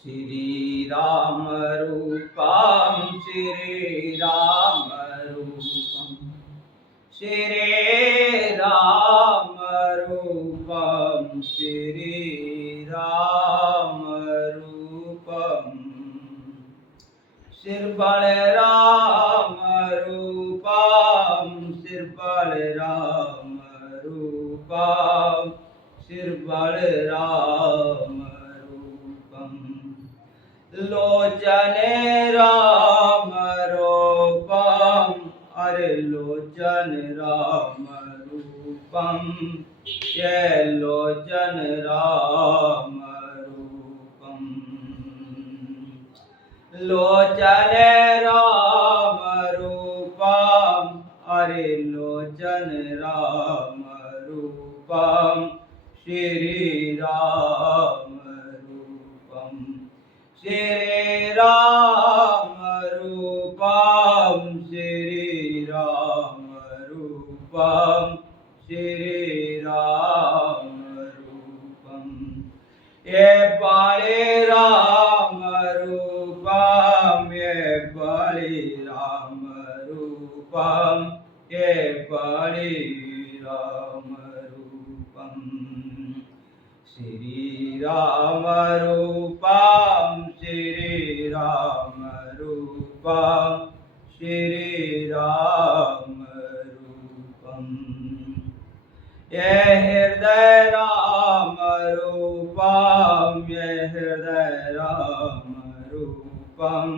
श्रीराम रूपम श्रीराम रूपम श्रीराम रूपम श्रीराम रूपम श्री बलराम रूपम श्री बलराम रूपम श्री बलराम लोचन राम रूपम अरे लोचन राम रूपम ये लोचन राम रूपम लोचन राम रूपम अरे लोचन राम रूपम श्री राम श्री राम रूपम श्री राम रूपम श्री राम रूपम ये बड़े राम रूपम ये बड़े राम रूपम ये बड़े राम रूपम श्री राम रूपम श्री राम रूपम श्री राम रूपम ये हृदय राम रूपम ये हृदय राम रूपम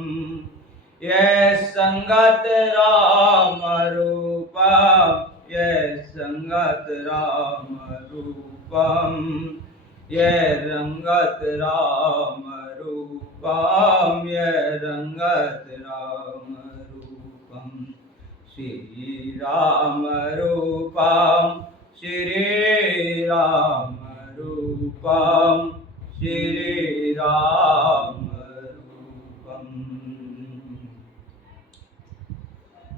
ये संगत राम रूपम ये संगत राम रूपम ये रंगत राम रूपम ये रंगत राम रूपम श्री राम रूपम श्री राम रूपम श्री राम रूपम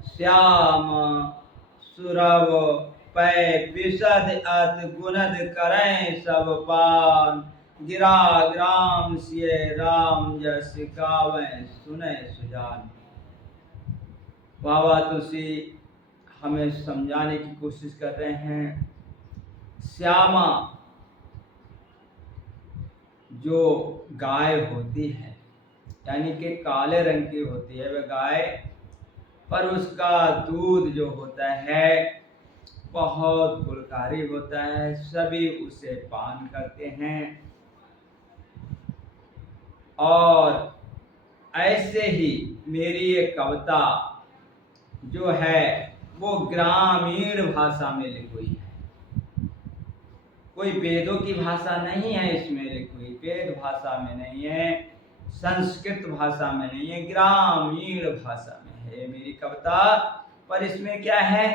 श्याम सुरव पै विशद अत गुणद करें सब पान गिरा ग्राम सिय राम जस गावें सुने सुजान। बाबा तुलसी हमें समझाने की कोशिश कर रहे हैं। श्यामा जो गाय होती है यानी कि काले रंग की होती है वह गाय, पर उसका दूध जो होता है बहुत गुणकारी होता है, सभी उसे पान करते हैं। और ऐसे ही मेरी ये कविता जो है वो ग्रामीण भाषा में लिखी हुई है, कोई वेदों की भाषा नहीं है इसमें लिखी हुई, वेद भाषा में नहीं है, संस्कृत भाषा में नहीं है, ग्रामीण भाषा में है मेरी कविता। पर इसमें क्या है,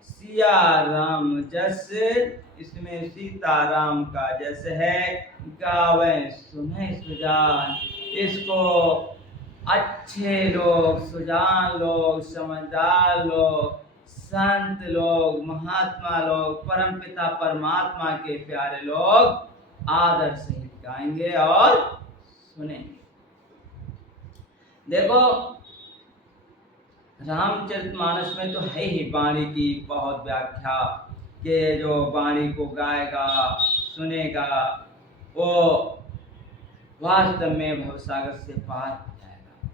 सिया राम जस, इसमें सीताराम का जस है, गावे सुने सुजान। इसको अच्छे लोग, सुजान लोग, समझदार लोग, संत लोग, महात्मा लोग, परमपिता परमात्मा के प्यारे लोग आदर सहित गाएंगे और सुनेंगे। देखो रामचरितमानस में तो है ही वाणी की बहुत व्याख्या कि जो वाणी को गाएगा सुनेगा वो वास्तव में भवसागर से पार हो जाएगा।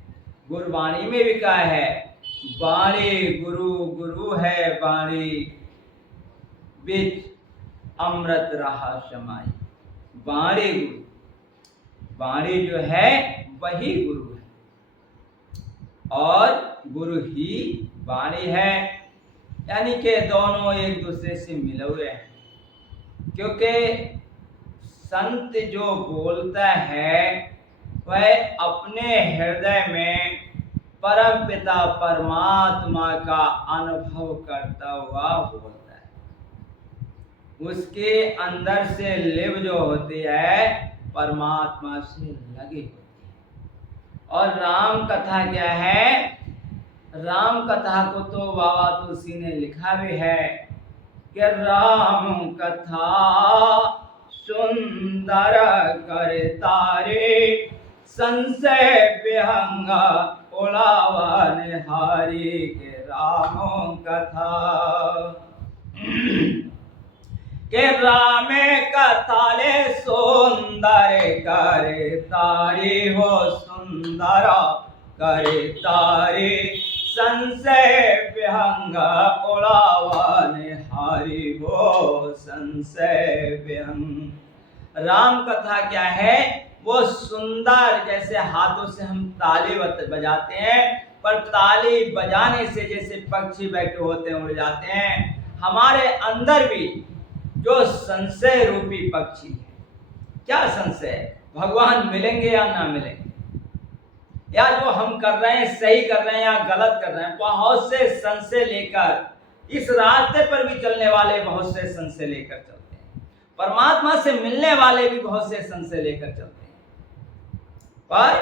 गुरबाणी में भी कहा है, वाणी गुरु गुरु है वाणी बिच अमृत रहा समाई। वाणी गुरु, वाणी जो है वही गुरु है और गुरु ही वाणी है, यानी कि दोनों एक दूसरे से मिले हुए हैं। क्योंकि संत जो बोलता है वह अपने हृदय में परम पिता परमात्मा का अनुभव करता हुआ बोलता है। उसके अंदर से लिव जो होती है परमात्मा से लगी होती है। और राम कथा क्या है, राम कथा को तो बाबा तुलसी ने लिखा भी है कि राम कथा सुंदर कर तारे संशय विहंगा उड़ावन हारी के रामों कथा के रामे कथाले सुंदर करे तारी हो सुंदर करे तारी संशय विहंग उड़ावन हारी हो संशय विहंग। राम कथा क्या है? वो सुंदर, जैसे हाथों से हम ताली बजाते हैं, पर ताली बजाने से जैसे पक्षी बैठे होते हैं उड़ जाते हैं, हमारे अंदर भी जो संशय रूपी पक्षी है। क्या संशय? भगवान मिलेंगे या ना मिलेंगे, या जो हम कर रहे हैं सही कर रहे हैं या गलत कर रहे हैं। बहुत से संशय लेकर, इस रास्ते पर भी चलने वाले बहुत से संशय लेकर चलते हैं, परमात्मा से मिलने वाले भी बहुत से संशय लेकर चलते हैं। पर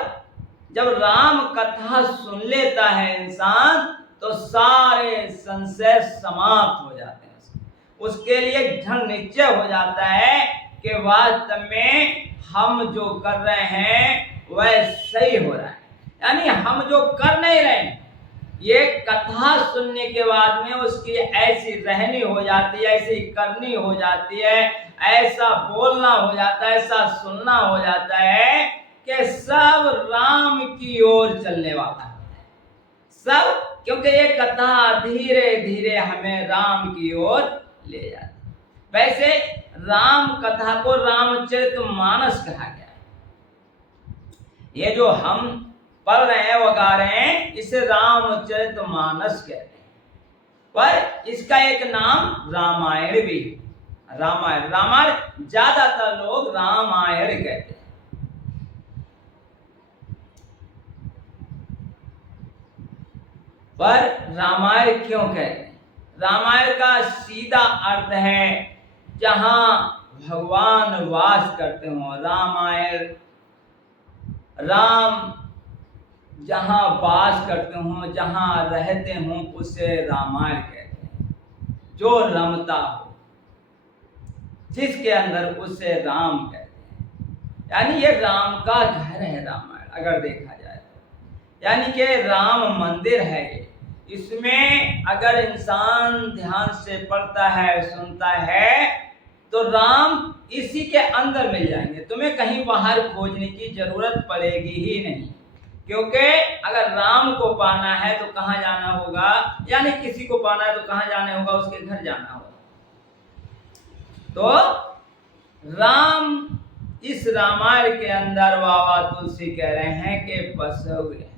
जब राम कथा सुन लेता है इंसान, तो सारे संशय समाप्त हो जाते हैं। उसके लिए दृढ़ निश्चय हो जाता है कि वास्तव में हम जो कर रहे हैं वह सही हो रहा है, यानी हम जो कर नहीं रहे हैं, ये कथा सुनने के बाद में उसकी ऐसी रहनी हो जाती है, ऐसी करनी हो जाती है, ऐसा बोलना हो जाता है, ऐसा सुनना हो जाता है कि सब राम की ओर चलने वाला है सब, क्योंकि ये कथा धीरे धीरे हमें राम की ओर ले जाती है। वैसे राम कथा को रामचरितमानस कहा गया है। ये जो हम पढ़ रहे हैं, वो गा रहे हैं, इसे रामचरितमानस कहते हैं, पर इसका एक नाम रामायण भी है। रामायण ज्यादातर लोग रामायण कहते हैं। पर रामायण क्यों कहते हैं? रामायण का सीधा अर्थ है जहां भगवान वास करते हो। रामायण, राम जहां वास करते हो, जहां रहते हो, उसे रामायण कहते हैं। जो रमता हो, जिसके अंदर, उसे राम कहते हैं। यानी ये राम का घर है रामायण, अगर देखा जाए तो। यानी कि राम मंदिर है ये। इसमें अगर इंसान ध्यान से पढ़ता है, सुनता है, तो राम इसी के अंदर मिल जाएंगे। तुम्हें कहीं बाहर खोजने की जरूरत पड़ेगी ही नहीं, क्योंकि अगर राम को पाना है तो कहाँ जाना होगा, यानी किसी को पाना है तो कहाँ जाना होगा, उसके घर जाना होगा। तो राम इस रामायण के अंदर बाबा तुलसी कह रहे हैं कि बसे हुए हैं,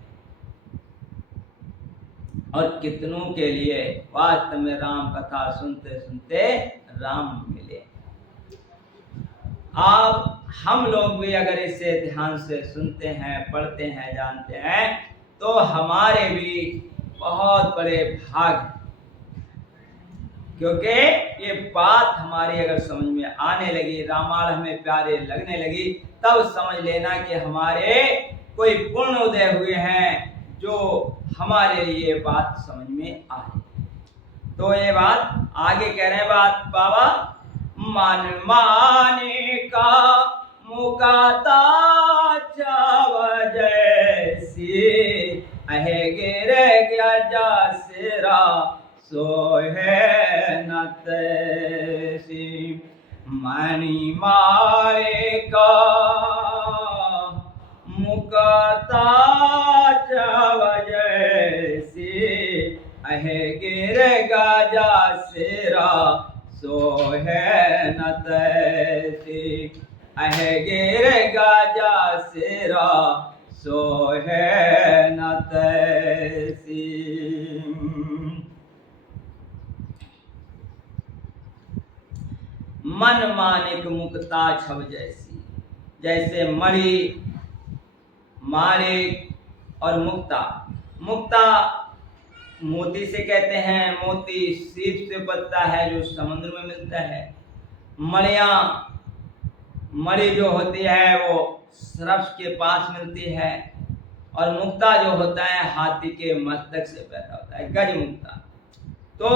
और कितनों के लिए वास्तव में राम कथा सुनते सुनते राम मिले। अब हम लोग भी अगर इसे ध्यान से सुनते हैं, पढ़ते हैं, जानते हैं, तो हमारे भी बहुत बड़े भाग, क्योंकि ये बात हमारी अगर समझ में आने लगी, रामायण हमें प्यारे लगने लगी, तब समझ लेना कि हमारे कोई पूर्ण उदय हुए हैं जो हमारे लिए बात समझ में आए। तो ये बात आगे कह रहे हैं बात बाबा, मन माने का मुकाता छाव जैसी अहे गिर गया जा सिरा सो है न तैसी। मणि मारे का मुकाता छाव जैसी अहे गिर गया सिरा सो है न तैसी। अहे गिर गया सिरा सो है न तैसी। मन मानिक मुक्ता छव जैसी, जैसे मणि, माणिक और मुक्ता। मुक्ता मोती से कहते हैं, मोती सीप से बनता है जो समुद्र में मिलता है। मणियाँ, मणि जो होती है वो सर्प के पास मिलती है, और मुक्ता जो होता है हाथी के मस्तक से पैदा होता है, गज मुक्ता। तो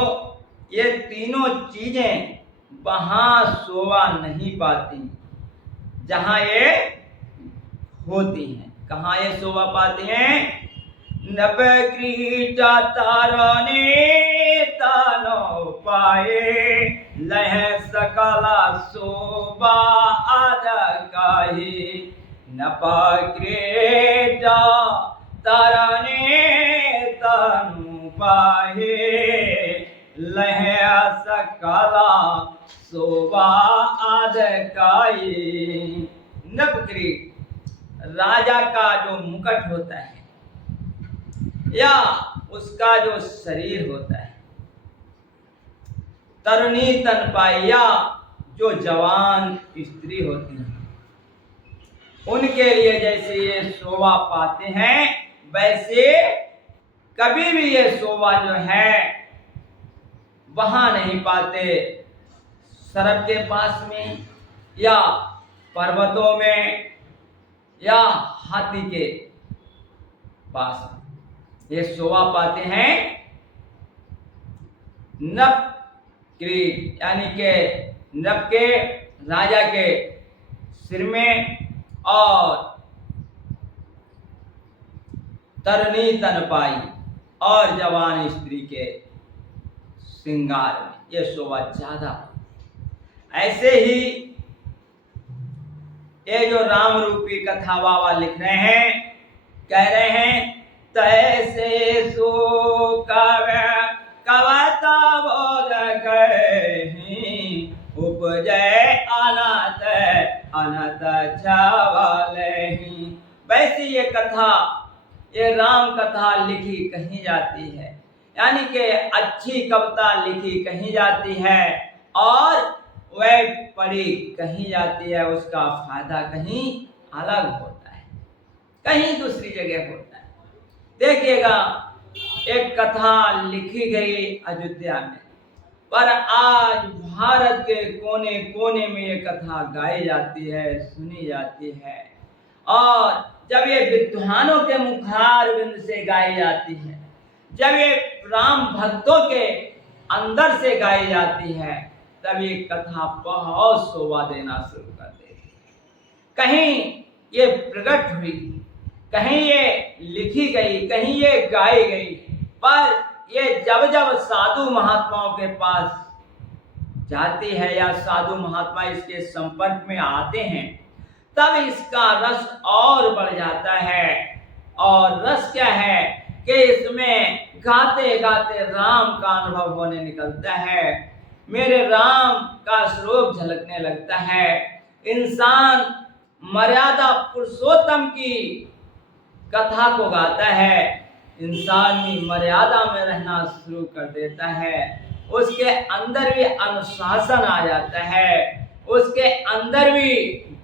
ये तीनों चीजें वहां शोभा नहीं पाती जहां ये होती हैं। कहाँ ये शोभा पाते हैं? नभ क्रीटा तारने तानो पाए, लह सकला शोभा आदकाही। नभ क्रीटा तारने तानु पाए, लह सकला शोभा आदकाई। नवग्रीव राजा का जो मुकुट होता है या उसका जो शरीर होता है, तरुणी तनपाई या जो जवान स्त्री होती है, उनके लिए जैसे ये शोभा पाते हैं, वैसे कभी भी ये शोभा जो है वहां नहीं पाते। सड़क के पास में या पर्वतों में या हाथी के पास ये शोभा पाते हैं नभ क्रीट, यानी के नभ के राजा के सिर में और तरुणी तनपाई और जवान स्त्री के श्रृंगार में ये शोभा ज्यादा। ऐसे ही ये जो राम रूपी कथा बाबा लिख रहे हैं, कह रहे हैं तैसे सो कवता बोध कहीं, उपजय अनत अनत छावलहि। वैसे ये कथा, ये राम कथा लिखी कहीं जाती है, यानी कि अच्छी कविता लिखी कहीं जाती है और वह पढ़ी कहीं जाती है, उसका फायदा कहीं अलग होता है, कहीं दूसरी जगह होता है। देखिएगा, एक कथा लिखी गई अयोध्या में, पर आज भारत के कोने कोने में ये कथा गाई जाती है, सुनी जाती है। और जब ये विद्वानों के मुखारविंद से गाई जाती है, जब ये राम भक्तों के अंदर से गाई जाती है, तब ये कथा बहुत शोभा देना शुरू कर देती है। कहीं ये प्रकट हुई, कहीं ये लिखी गई, कहीं ये गाई गई, पर ये जब जब साधु महात्माओं के पास जाती है या साधु महात्मा इसके संपर्क में आते हैं, तब इसका रस और बढ़ जाता है। और रस क्या है कि इसमें गाते गाते राम का अनुभव होने निकलता है, मेरे राम का स्वरूप झलकने लगता है। इंसान मर्यादा पुरुषोत्तम की कथा को गाता है, इंसान की मर्यादा में रहना शुरू कर देता है, उसके अंदर भी अनुशासन आ जाता है, उसके अंदर भी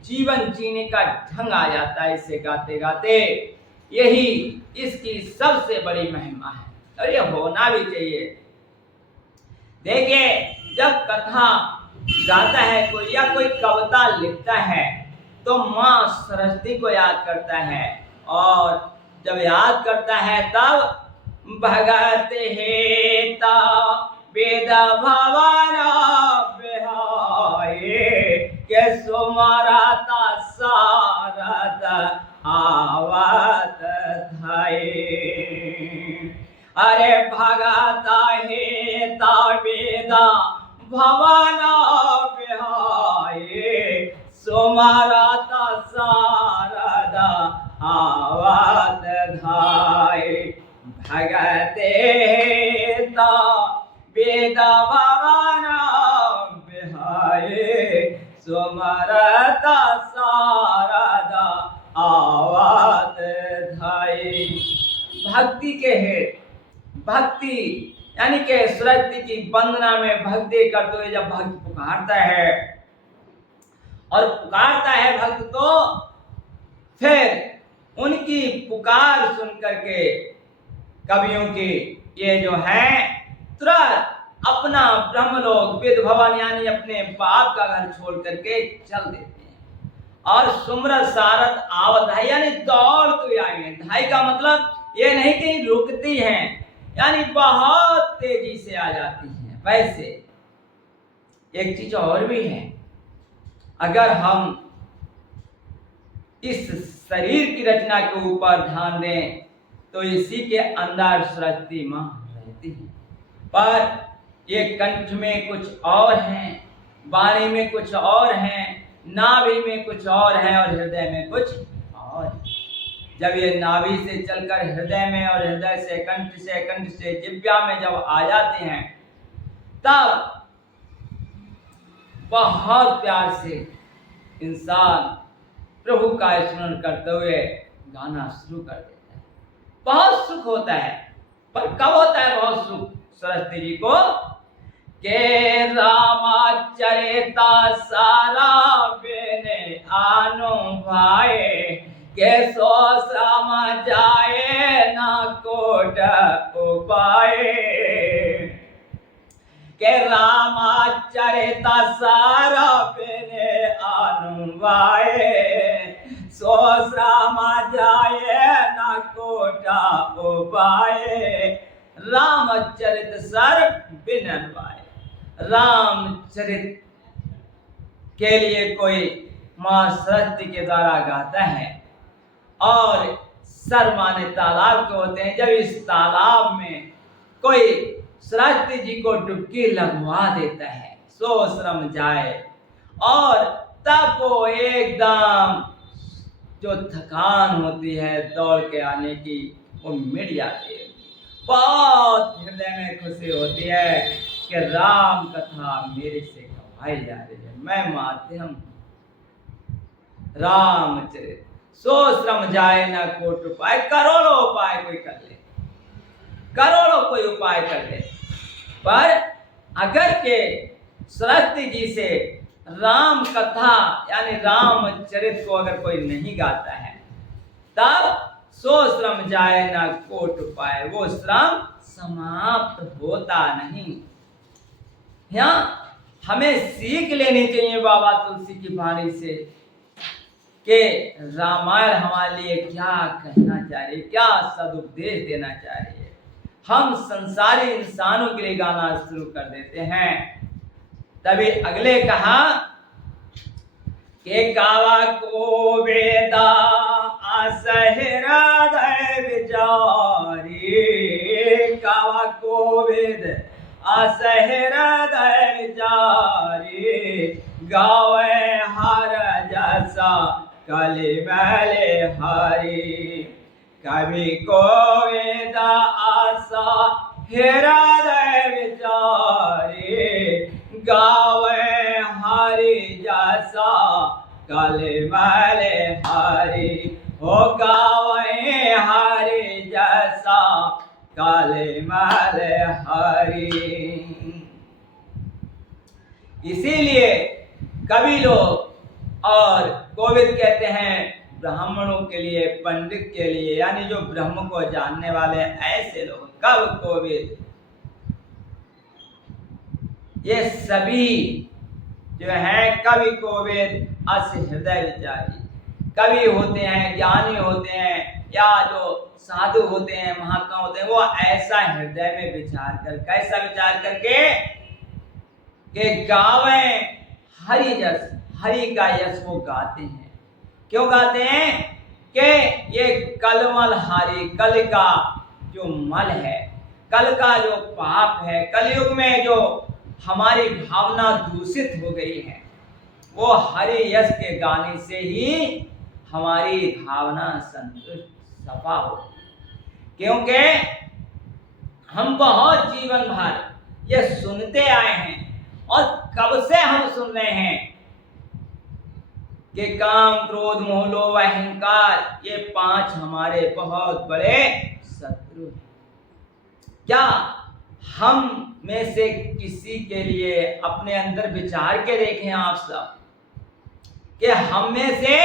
जीवन जीने का ढंग आ जाता है इसे गाते गाते। यही इसकी सबसे बड़ी महिमा है और ये होना भी चाहिए। देखिए, जब कथा गाता है कोई या कोई कविता लिखता है तो माँ सरस्वती को याद करता है, और जब याद करता है तब भगत हेता वेद भवन बिहाए, के सुमरता सारद आवत धाये। अरे भगत हेता वेद भवन बिहाए, सुमरता सारद आवत धाये। भगत हेता वेद भवन बिहाए, सुमरता सारद आवत धाये। भक्ति के हेत, भक्ति यानी कि सरस्वती की वंदना में भक्ति करते हुए जब भक्त पुकारता है और पुकारता है भक्त, तो फिर उनकी पुकार सुन करके कवियों की ये जो है तुरंत अपना ब्रह्मलोक वेद भवन यानी अपने बाप का घर छोड़ करके चल देते हैं और सुमरत सारद आवत धाई यानी दौड़ते आएंगे। धाई का मतलब ये नहीं कि रुकती हैं, यानी बहुत तेजी से आ जाती हैं। वैसे एक चीज और भी है, अगर हम इस शरीर की रचना के ऊपर ध्यान दें तो इसी के अंदर सरस्वती माँ रहती है। पर ये कंठ में कुछ और है, वाणी में कुछ और है, नाभि में कुछ और है और हृदय में कुछ और है। जब ये नाभि से चलकर हृदय में और हृदय से कंठ से जिह्वा में जब आ जाते हैं तब बहुत प्यार से इंसान प्रभु का स्मरण करते हुए गाना शुरू कर देता है। बहुत सुख होता है। पर कब होता है बहुत सुख सरस्वती जी को? के रामाचरिता सारा बेने आनो भाए के सो सम जाए ना कोट उपाए के रामाचरिता सारा बेने आनो भाए सो सम जाए ना कोटा उपाए रामचरित सर बिन पाए। रामचरित के लिए कोई मां सरस्वती के द्वारा गाता है और सर माने तालाब के होते हैं। जब इस तालाब में कोई सरस्वती जी को डुबकी लगवा देता है सो श्रम जाए और तब वो एकदम जो थकान होती है दौड़ के आने की वो मिट जाती है। बहुत हृदय में खुशी होती है कि राम कथा मेरे से गवाई जा रही है। मैं माध्यम रामचरित सो श्रम जाए ना कोट उपाय। करोड़ों उपाय कोई कर ले, करोड़ों कोई उपाय कर ले, पर अगर के सरस्वती जी से राम कथा यानी रामचरित को अगर कोई नहीं गाता है तब सो श्रम जाए ना कोट पाए, वो श्रम समाप्त होता नहीं। यहाँ हमें सीख लेनी चाहिए बाबा तुलसी की वाणी से कि रामायण हमारे लिए क्या कहना चाह रही है, क्या सदुपदेश देना चाह रही है। हम संसारी इंसानों के लिए गाना शुरू कर देते हैं। तभी अगले कहा कि गावा को वेदा असहृदय विचारी, गावा को वेद असहृदय विचारी, गावे हर जसा कलि मैले हरि। कवि को वेद आसा हृदय विचारी, गावे हरि जसा कलि मैले हरि। हो गावे हरि जैसा कलि मैले हरि। इसीलिए कवि लोग और कोविद कहते हैं ब्राह्मणों के लिए, पंडित के लिए, यानी जो ब्रह्म को जानने वाले ऐसे लोग कवि कोविद ये सभी जो है कवि कोविद अस हृदय विचारी कवि होते हैं, ज्ञानी होते हैं या जो साधु होते हैं, महात्मा होते हैं, वो ऐसा हृदय में विचार कर, कैसा विचार करके कि गावे हरि जस, हरि का यश वो गाते हैं। क्यों गाते हैं? कि ये कलमल हारी, कल का जो मल है, कल का जो पाप है, कलयुग में जो हमारी भावना दूषित हो गई है, वो हरि यश के गाने से ही हमारी भावना संतुष्ट सफा हो। क्योंकि हम बहुत जीवन भर ये सुनते आए हैं और कब से हम सुन रहे हैं कि काम, क्रोध, मोह, लोभ, अहंकार ये 5 हमारे बहुत बड़े शत्रु हैं। क्या हम में से किसी के लिए अपने अंदर विचार के देखें आप सब कि हम में से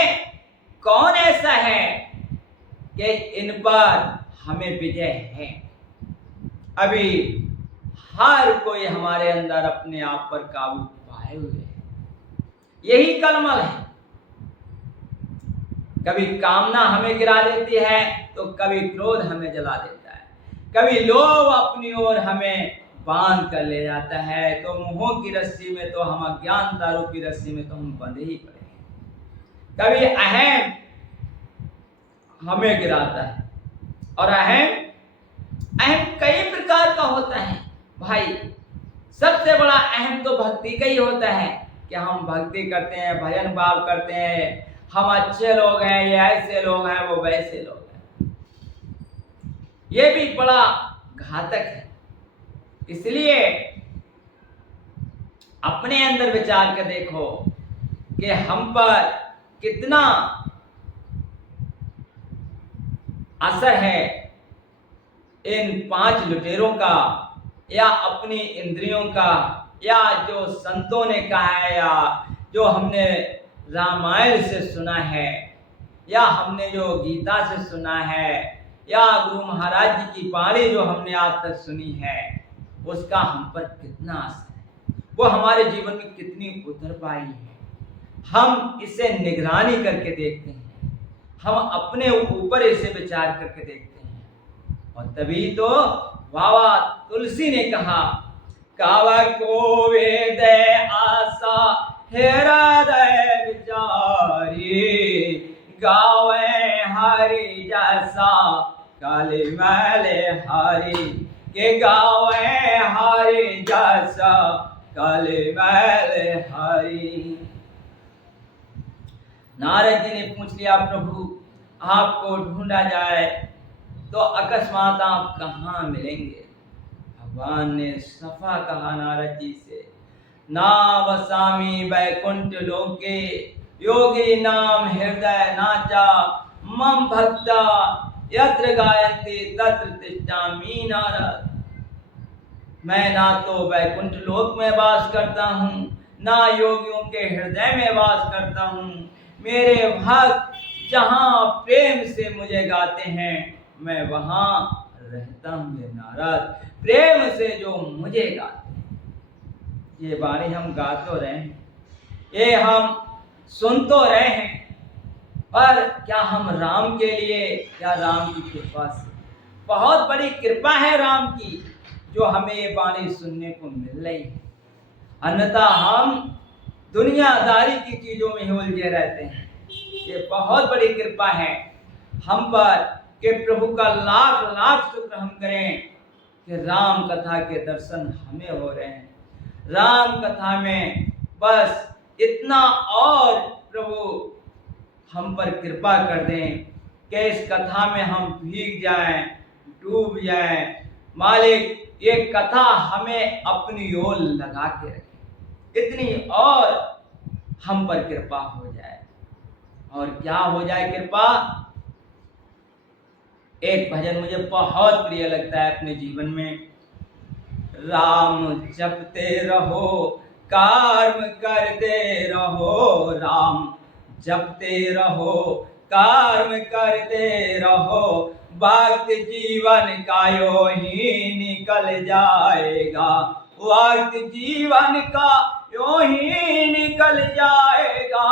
कौन ऐसा है कि इन पर हमें विजय है? अभी हर कोई हमारे अंदर अपने आप पर काबू पाए हुए है। यही कलमल है। कभी कामना हमें गिरा देती है तो कभी क्रोध हमें जला देता है, कभी लोभ अपनी ओर हमें बांध कर ले जाता है, तो मोह की रस्सी में तो हम अज्ञान दारू की रस्सी में तो हम बंधे ही पड़े हैं। कभी अहम हमें गिराता है। और अहम अहम कई प्रकार का होता है भाई। सबसे बड़ा अहम तो भक्ति का ही होता है कि हम भक्ति करते हैं, भजन भाव करते हैं, हम अच्छे लोग हैं, ये ऐसे लोग हैं, वो वैसे लोग हैं। ये भी बड़ा घातक है। इसलिए अपने अंदर विचार कर देखो कि हम पर कितना असर है इन 5 लुटेरों का, या अपनी इंद्रियों का, या जो संतों ने कहा है, या जो हमने रामायण से सुना है, या हमने जो गीता से सुना है, या गुरु महाराज जी की बाणी जो हमने आज तक सुनी है, उसका हम पर कितना असर है, वो हमारे जीवन में कितनी उतर पाई है। हम इसे निगरानी करके देखते हैं, हम अपने ऊपर इसे विचार करके देखते हैं। और तभी तो बाबा तुलसी ने कहा, कावा को वेद आशा हृदय विचारी, गावे हरि जैसा काली मैले हरि, के गावे हरि जैसा काली मैले हरि। नारद जी ने पूछ लिया, प्रभु आपको ढूंढा जाए तो अकस्मात आप कहाँ मिलेंगे? भगवान ने सफा कहा नारद जी से, ना वसामी वैकुंठ लोके, योगी नाम हृदय नाचा, मम भक्ता यत्र गायन्ति तत्र तिष्ठामि नारद। मैं ना तो वैकुंठ लोक में वास करता हूँ, ना योगियों के हृदय में वास करता हूँ। मेरे भक्त जहाँ प्रेम से मुझे गाते हैं, मैं वहाँ रहता हूँ। ये नारद प्रेम से जो मुझे गाते हैं, ये वाणी हम गा तो रहे हैं, ये हम सुन तो रहे हैं, पर क्या हम राम के लिए, या राम की कृपा से? बहुत बड़ी कृपा है राम की जो हमें ये वाणी सुनने को मिल रही है। अन्यथा हम दुनियादारी की चीजों में ही उलझे रहते हैं। ये बहुत बड़ी कृपा है हम पर कि प्रभु का लाख लाख शुक्र हम करें कि राम कथा के दर्शन हमें हो रहे हैं। राम कथा में बस इतना और प्रभु हम पर कृपा कर दें कि इस कथा में हम भीग जाएं, डूब जाएं। मालिक ये कथा हमें अपनी ओर लगा के रखे, इतनी और हम पर कृपा हो जाए। और क्या हो जाए कृपा? एक भजन मुझे बहुत प्रिय लगता है अपने जीवन में, राम जपते रहो कर्म करते रहो, राम जपते रहो कर्म करते रहो, वक्त जीवन का यो ही निकल जाएगा, वक्त जीवन का यो ही निकल जाएगा,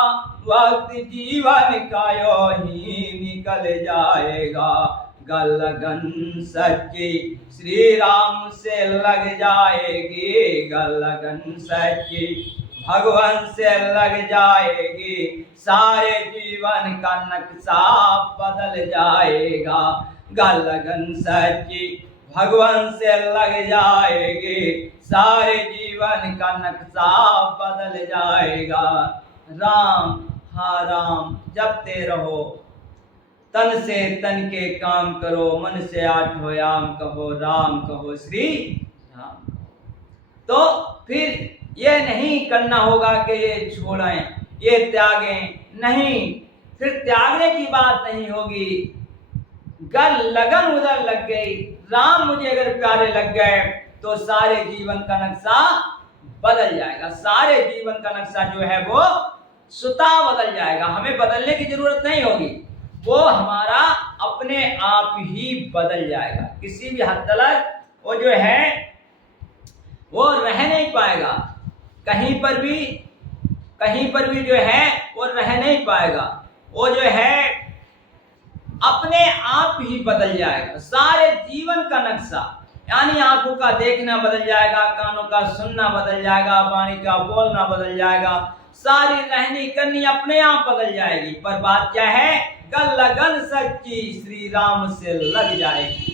वक्त जीवन का यो ही निकल जाएगा। गलगन सच्ची श्री राम से लग जाएगी, गलगन सच्ची भगवान से लग जाएगी, सारे जीवन का नक्शा बदल जाएगा। गलगन सच्ची भगवान से लग जाएगी, सारे जीवन का नक्शा बदल जाएगा। राम हाँ राम जपते रहो, तन से तन के काम करो, मन से आठो याम कहो, राम कहो श्री राम कहो। तो फिर ये नहीं करना होगा कि ये छोड़ें, ये त्यागें, नहीं, फिर त्यागने की बात नहीं होगी। गल लगन उधर लग गई, राम मुझे अगर प्यारे लग गए तो सारे जीवन का नक्शा बदल जाएगा। सारे जीवन का नक्शा जो है वो स्वतः बदल जाएगा, हमें बदलने की जरूरत नहीं होगी, वो हमारा अपने आप ही बदल जाएगा। किसी भी हद तक वो जो है वो रह नहीं पाएगा, कहीं पर भी जो है वो रह नहीं पाएगा, वो जो है अपने आप ही बदल जाएगा। सारे जीवन का नक्शा, यानी आंखों का देखना बदल जाएगा, कानों का सुनना बदल जाएगा, वाणी का बोलना बदल जाएगा, सारी रहनी करनी अपने आप बदल जाएगी। पर बात क्या है? लगन सच्ची श्री राम से लग जाएगी,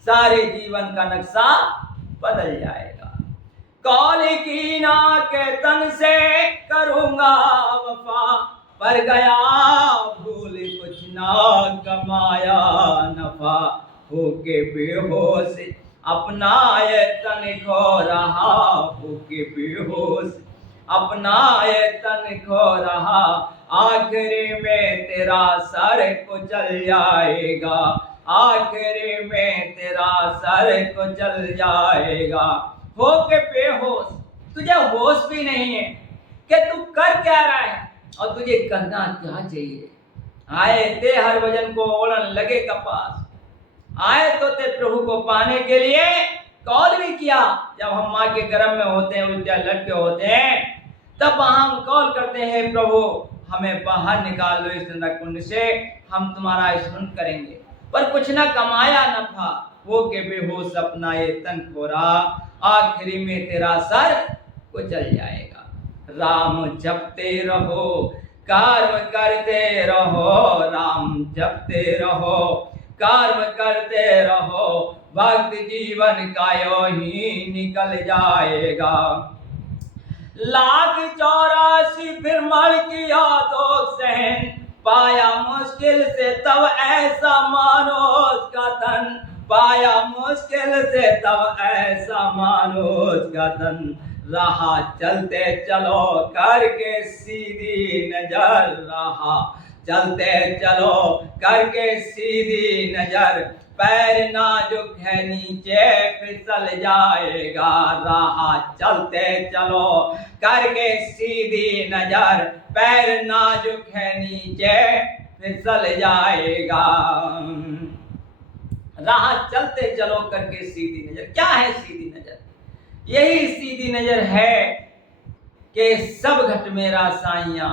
सारे जीवन का नक्शा बदल जाएगा। कौल की ना के तन से करूंगा वफा, पर गया भूल कुछ ना कमाया नफा, होके बेहोश अपना ये तन खो रहा, होके बेहोश अपना ये तन खो रहा, आखिरी में तेरा सर कुचल जाएगा, आखिरी में तेरा सर कुचल जाएगा। होके बेहोश, तुझे होश भी नहीं है कि तू कर क्या रहा है और तुझे करना क्या चाहिए। आए थे हर भजन को ओढ़न लगे कपास, आए तो ते प्रभु को पाने के लिए कॉल भी किया। जब हम माँ के गर्भ में होते हैं, उल्टिया लटके होते हैं, तब हम कॉल करते हैं प्रभु हमें बाहर निकाल लो इस नरकुंड से, हम तुम्हारा स्मरण करेंगे। पर कुछ ना कमाया नफा, वो के बेहोश अपना ये तन खोरा, आखिरी में तेरा सर कुचल जाएगा। राम जपते रहो, कर्म करते रहो, राम जपते रहो, कर्म करते रहो, भक्ति जीवन का यो ही निकल जाएगा। 1,84 फिर मर किया तो सहन, पाया मुश्किल से तब ऐसा मानोस का तन, पाया मुश्किल से तब ऐसा मानोस का तन, रहा चलते चलो करके सीधी नजर, रहा चलते चलो करके सीधी नजर, पैर नाजुक है नीचे फिसल जाएगा, रहा चलते चलो करके सीधी नजर, पैर नाजुक है नीचे फिसल जाएगा। राह चलते चलो करके सीधी नजर, क्या है सीधी नजर? यही सीधी नजर है कि सब घट मेरा साइया,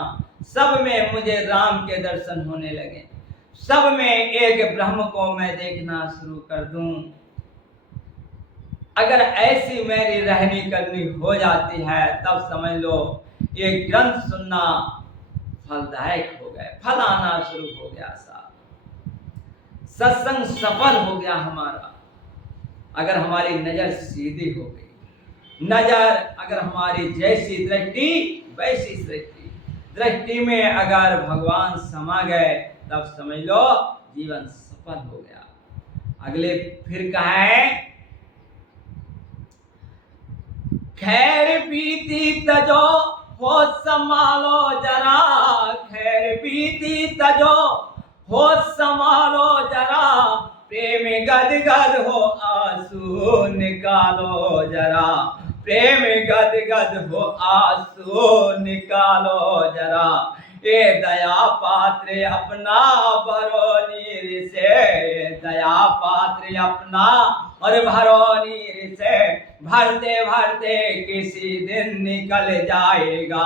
सब में मुझे राम के दर्शन होने लगे, सब में एक ब्रह्म को मैं देखना शुरू कर दूं। अगर ऐसी मेरी रहनी करनी हो जाती है, तब समझ लो ये ग्रंथ सुनना फलदायक हो गए, फल आना शुरू हो गया, साहब सत्संग सफल हो गया हमारा। अगर हमारी नजर सीधी हो गई, नजर अगर हमारी जैसी दृष्टि वैसी दृष्टि में अगर भगवान समा गए, तब समझ लो जीवन सफल हो गया। अगले फिर कहा है, खैर पीती तजो हो संभालो जरा, खैर पीती तजो हो संभालो जरा, प्रेम गदगद हो आंसू निकालो जरा, प्रेम गदगद हो आंसू निकालो जरा, ये दया पात्र अपना भरो नीर से, दया पात्र अपना और भरो नीर से, भरते भरते किसी दिन निकल जाएगा,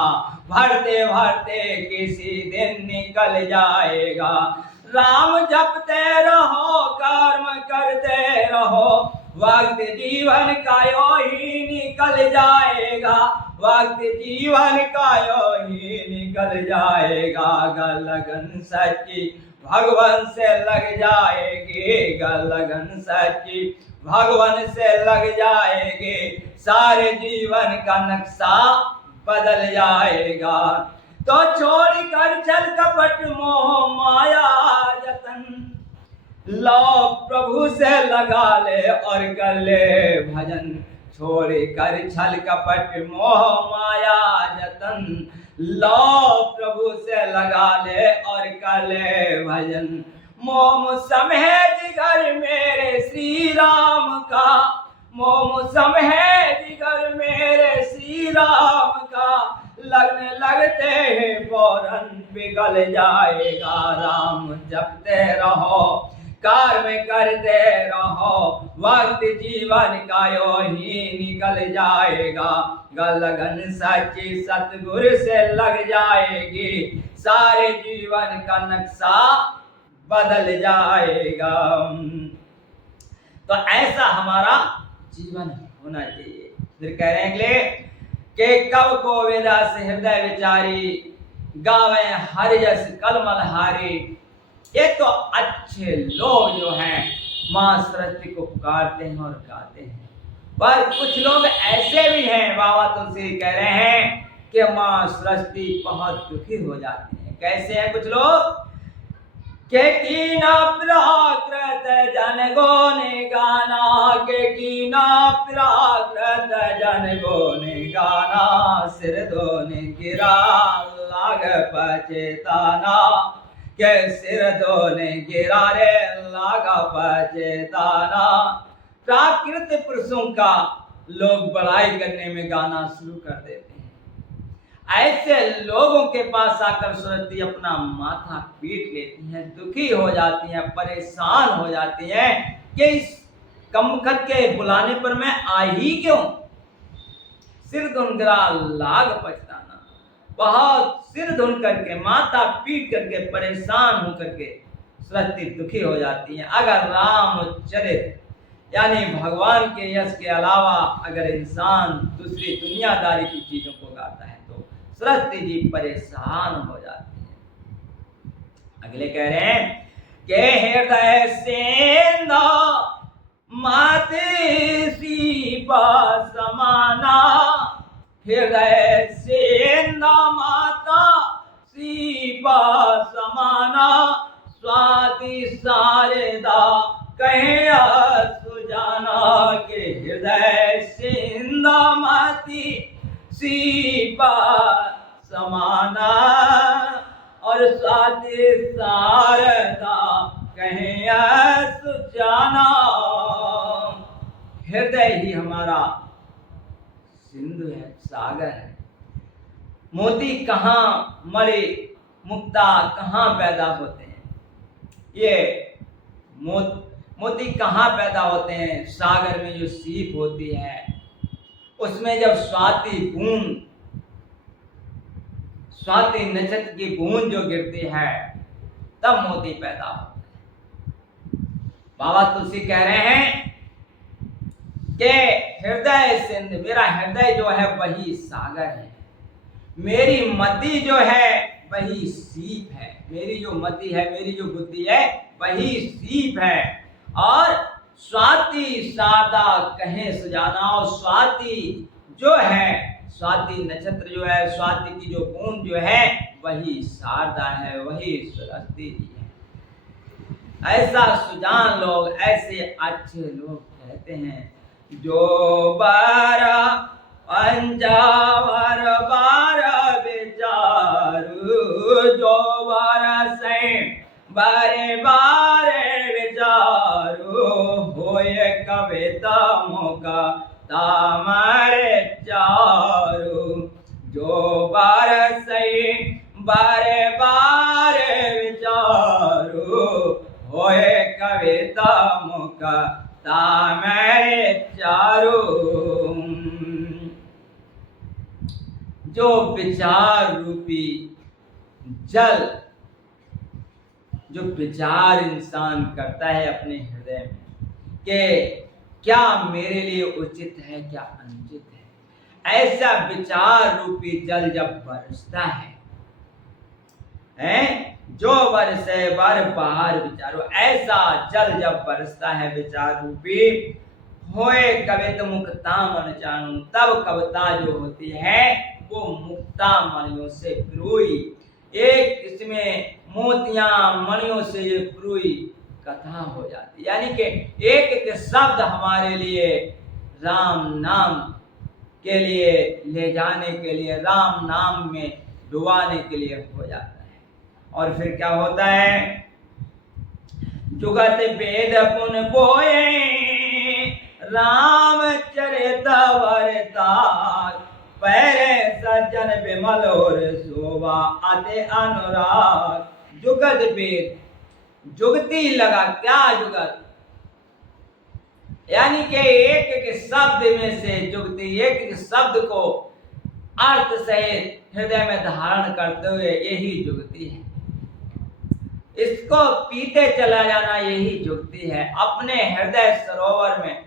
भरते भरते किसी दिन निकल जाएगा। राम जपते रहो, कर्म करते रहो, वक्त जीवन का यो ही निकल जाएगा, वक्त जीवन का यो ही निकल जाएगा। लगन सच्ची भगवान से लग जाएगी, लगन सच्ची भगवान से लग जाएगी, सारे जीवन का नक्शा बदल जाएगा। तो छोड़ कर चल कपट मोह माया जतन, लो प्रभु से लगा ले और कर ले भजन, छोड़ कर छल कपट मोह माया जतन, लो प्रभु से लगा ले और कर ले भजन। मोम समहे जिगर मेरे श्री राम का, मोम समहे जिगर मेरे श्री राम का, लगने लगते हैं फौरन पिघल जाएगा। राम जपते रहो, कर्म करते रहो, वक्त जीवन का यो ही निकल जाएगा। लगन सच्ची सतगुरु से लग जाएगी, सारे जीवन का नक्शा बदल जाएगा। तो ऐसा हमारा जीवन होना चाहिए। फिर कह रहे हैं कि कब को वेदा से हृदय विचारी, गावे हरि जस कलमल हारी, ये तो अच्छे लोग जो हैं माँ सरस्वती को पुकारते हैं और गाते हैं। पर कुछ लोग ऐसे भी हैं, बाबा तुलसी कह रहे हैं कि माँ सरस्वती बहुत दुखी हो जाती हैं। कैसे हैं कुछ लोग के कीना प्राकृत जन गोने गाना, के कीना प्राकृत जन गोने गाना, सिर धोने गिरा लाग पछताना, के सिर धोने गिरा रे लागा पछताना। प्राकृत पुरुषों का लोग बड़ाई करने में गाना शुरू कर देते हैं। ऐसे लोगों के पास आकर सरस्वती अपना माथा पीट लेती हैं, दुखी हो जाती हैं, परेशान हो जाती हैं कि इस कमखत के बुलाने पर मैं आई क्यों। सिर धुनगरा लाग पछताना, बहुत सिर धुन करके माथा पीट करके परेशान होकर के सरस्वती दुखी हो जाती हैं। अगर रामचरित यानी भगवान के यश के अलावा अगर इंसान दूसरी दुनियादारी की चीजों को गाता है तो सरस्वती जी परेशान हो जाती है। अगले कह रहे हैं के हृदय सेंदा माते सीपा समाना, हृदय सेंदा माता सीपा समाना, स्वाति शारदा कहे सुजाना, के हृदय सेंदा माती सीपा समाना, और स्वाति शारदा कहे सुजाना। हृदय ही हमारा सिंधु है, सागर है। मोती कहाँ मणि मुक्ता कहाँ पैदा होते हैं, ये मोती कहाँ पैदा होते हैं, सागर में जो सीप होती है उसमें जब स्वाति नक्षत्र की बूंद जो गिरती है तब मोती पैदा होते हैं। बाबा तुलसी कह रहे हैं कि हृदय सिंध, मेरा हृदय जो है वही सागर है, मेरी मति जो है वही सीप है, मेरी जो मति है, मेरी जो बुद्धि है वही सीप है। और स्वाति शारदा कहे सुजाना, और स्वाति जो है, स्वाति नक्षत्र जो है, स्वाति की जो बूंद जो है वही शारदा है, वही सरस्वती जी है। ऐसा सुजान लोग, ऐसे अच्छे लोग कहते हैं जो बारा पंचावर बारा विचारू, जो बारा से बारे बारे विचारू, होए कविता मौका तामरे चारू, जो बार से बारे बारे विचारू, होए कविता मौका तामरे चारू। जो विचार रूपी जल, जो विचार इंसान करता है अपने हृदय में कि क्या मेरे लिए उचित है, क्या अनुचित है, ऐसा विचार रूपी जल जब बरसता है, जो बरसे बर बाहर विचारो, ऐसा जल जब बरसता है विचार रूपी, होए कवित मुक्ता मन जानू, तब कविता जो होती है वो मुक्ता मणियों से पिरोई, एक इसमें मोतियां मणियों से ये पिरोई कथा हो जाती, यानी कि एक एक शब्द हमारे लिए राम नाम के लिए ले जाने के लिए, राम नाम में डुबाने के लिए हो जाता है। और फिर क्या होता है, जुगत वेद पुन बोए रामचरित वरतार, पैरे सज्जन विमल और शोभा अति अनुराग। जुगत वेद, जुगती लगा, क्या जुगत, यानी कि एक एक शब्द में से जुगती, एक एक शब्द को अर्थ सहित हृदय में धारण करते हुए यही जुगती है, इसको पीते चला जाना यही जुगती है अपने हृदय सरोवर में।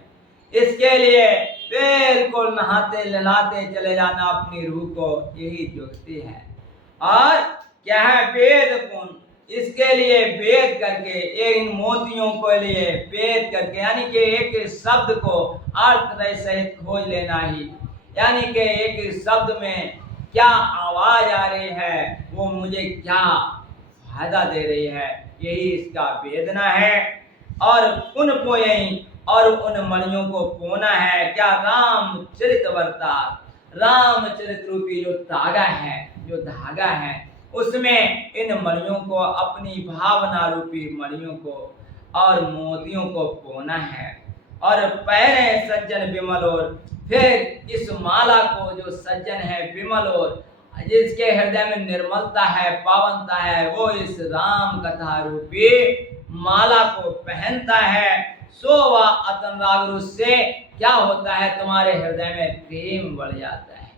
इसके लिए बिल्कुल नहाते नहाते चले जाना अपनी रूह को, यही जुगती है। और क्या है, वेद पुन, इसके लिए वेद करके इन मोतियों को लिए वेद करके, यानी कि एक शब्द को अर्थ सहित खोज लेना ही, यानी कि एक शब्द में क्या आवाज आ रही है, वो मुझे क्या फायदा दे रही है, यही इसका वेदना है। और उन पोयई और उन मणियों को पोना है क्या, रामचरित वर्ता, रामचरित रूपी जो धागा है, जो धागा है, उसमें इन मणियों को, अपनी भावना रूपी मणियों को और मोतियों को पोना है। और पहने सज्जन विमल और, फिर इस माला को जो सज्जन है विमल और जिसके हृदय में निर्मलता है, पावनता है, वो इस राम कथा रूपी माला को पहनता है। सो व अतन राग से क्या होता है, तुम्हारे हृदय में प्रेम बढ़ जाता है,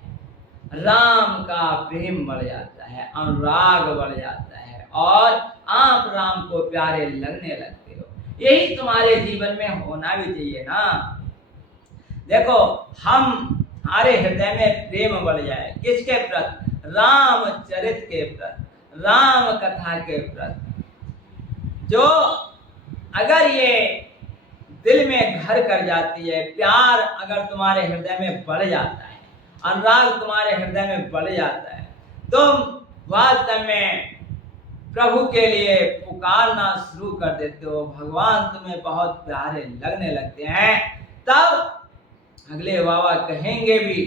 राम का प्रेम बढ़ जाता है, अनुराग बढ़ जाता है और आप राम को प्यारे लगने लगते हो। यही तुम्हारे जीवन में होना भी चाहिए ना। देखो, हमारे हृदय में प्रेम बढ़ जाए, किसके प्रति, रामचरित के प्रति, राम कथा के प्रति। जो अगर ये दिल में घर कर जाती है, प्यार अगर तुम्हारे हृदय में बढ़ जाता है, अनुराग तुम्हारे हृदय में बढ़ जाता है, तुम वास्तव में प्रभु के लिए पुकारना शुरू कर देते हो, भगवान तुम्हें बहुत प्यारे लगने लगते हैं। तब अगले बाबा कहेंगे भी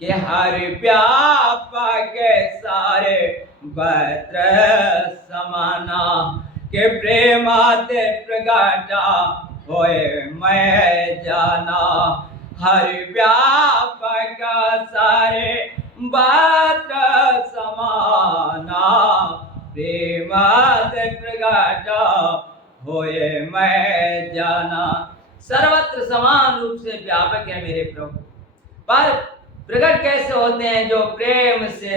कि हर व्यापक सारे वस्त्र समाना, के प्रेमाते प्रगाटा होए मैं जाना। हर व्यापक सारे वस्त्र समाना, प्रेमाते प्रगाटा होए मैं जाना। सर्वत्र समान रूप से व्यापक है मेरे प्रभु, पर प्रकट कैसे होते हैं, जो प्रेम से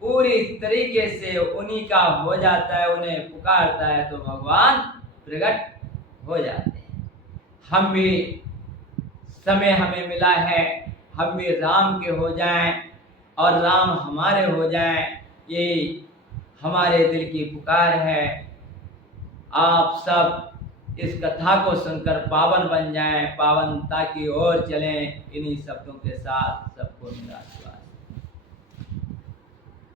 पूरी तरीके से उन्हीं का हो जाता है, उन्हें पुकारता है तो भगवान प्रकट हो जाते हैं। हम भी समय हमें मिला है, हम भी राम के हो जाएं और राम हमारे हो जाएं, यही हमारे दिल की पुकार है। आप सब इस कथा को सुनकर पावन बन जाएं, पावनता की ओर चलें। इन्हीं शब्दों के साथ सबको मेरा आशीर्वाद।